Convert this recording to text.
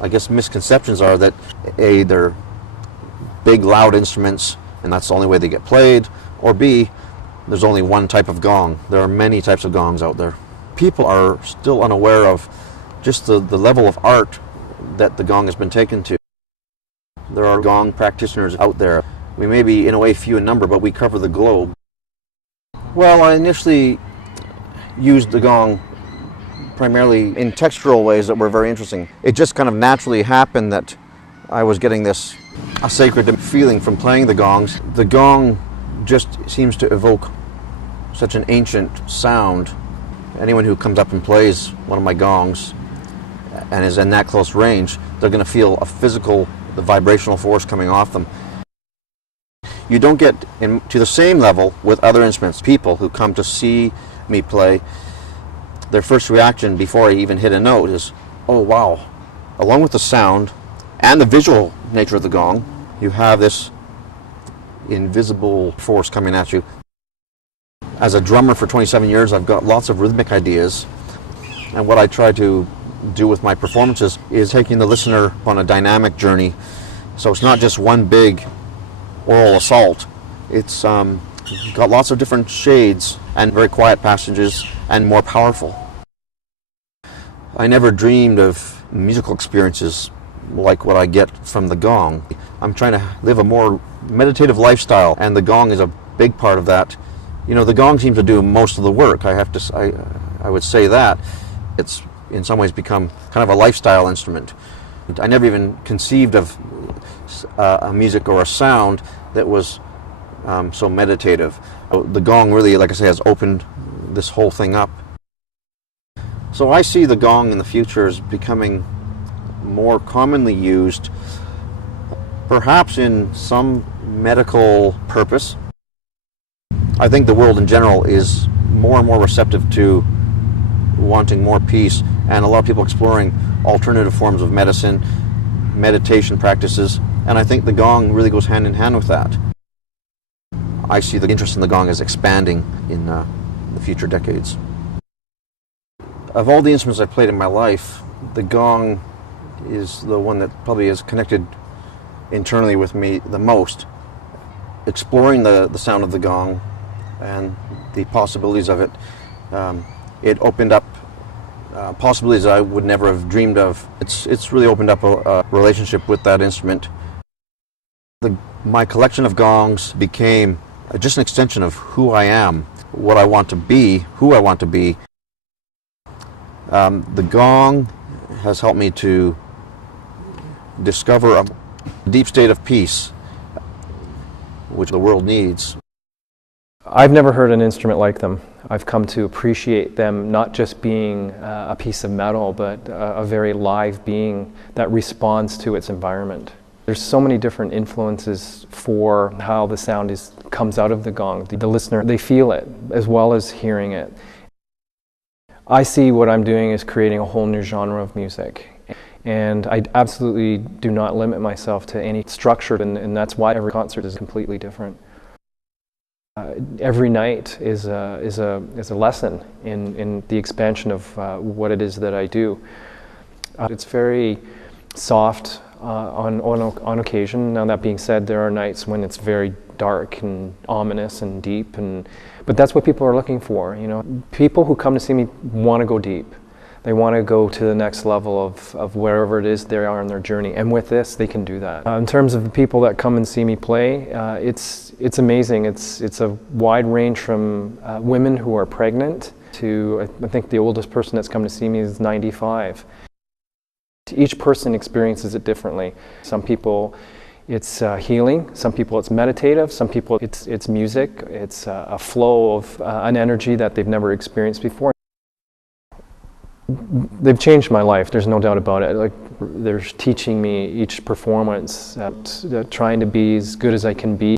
I guess misconceptions are that A, they're big, loud instruments, and that's the only way they get played, or B, there's only one type of gong. There are many types of gongs out there. People are still unaware of just the level of art that the gong has been taken to. There are gong practitioners out there. We may be, in a way, few in number, but we cover the globe. Well, I initially used the gong primarily in textural ways that were very interesting. It just kind of naturally happened that I was getting a sacred feeling from playing the gongs. The gong just seems to evoke such an ancient sound. Anyone who comes up and plays one of my gongs and is in that close range, they're going to feel the vibrational force coming off them. You don't get to the same level with other instruments. People who come to see me play, their first reaction before I even hit a note is, oh wow. Along with the sound and the visual nature of the gong, you have this invisible force coming at you. As a drummer for 27 years, I've got lots of rhythmic ideas, and what I try to do with my performances is taking the listener on a dynamic journey. So it's not just one big oral assault. It's got lots of different shades and very quiet passages and more powerful. I never dreamed of musical experiences like what I get from the gong. I'm trying to live a more meditative lifestyle, and the gong is a big part of that. You know, the gong seems to do most of the work. I would say that. It's in some ways become kind of a lifestyle instrument. I never even conceived of a music or a sound that was so meditative. The gong really, like I say, has opened this whole thing up. So I see the gong in the future as becoming more commonly used, perhaps in some medical purpose. I think the world in general is more and more receptive to wanting more peace, and a lot of people exploring alternative forms of medicine, meditation practices, and I think the gong really goes hand in hand with that. I see the interest in the gong as expanding in the future decades. Of all the instruments I've played in my life, the gong is the one that probably has connected internally with me the most. Exploring the sound of the gong and the possibilities of it, it opened up possibilities I would never have dreamed of. It's really opened up a relationship with that instrument. My collection of gongs became just an extension of who I am, what I want to be, who I want to be. The gong has helped me to discover a deep state of peace, which the world needs. I've never heard an instrument like them. I've come to appreciate them not just being a piece of metal, but a very live being that responds to its environment. There's so many different influences for how the sound comes out of the gong. The listener, they feel it as well as hearing it. I see what I'm doing is creating a whole new genre of music. And I absolutely do not limit myself to any structure, and that's why every concert is completely different. Every night is a lesson in the expansion of what it is that I do. It's very soft on occasion. Now that being said, there are nights when it's very dark and ominous and deep, but that's what people are looking for. You know, people who come to see me want to go deep. They want to go to the next level of wherever it is they are on their journey, and with this, they can do that. In terms of the people that come and see me play, it's amazing. It's a wide range from women who are pregnant to, I think the oldest person that's come to see me is 95. Each person experiences it differently. Some people, it's healing. Some people, it's meditative. Some people, it's music. It's a flow of an energy that they've never experienced before. They've changed my life, there's no doubt about it. Like, they're teaching me each performance, trying to be as good as I can be.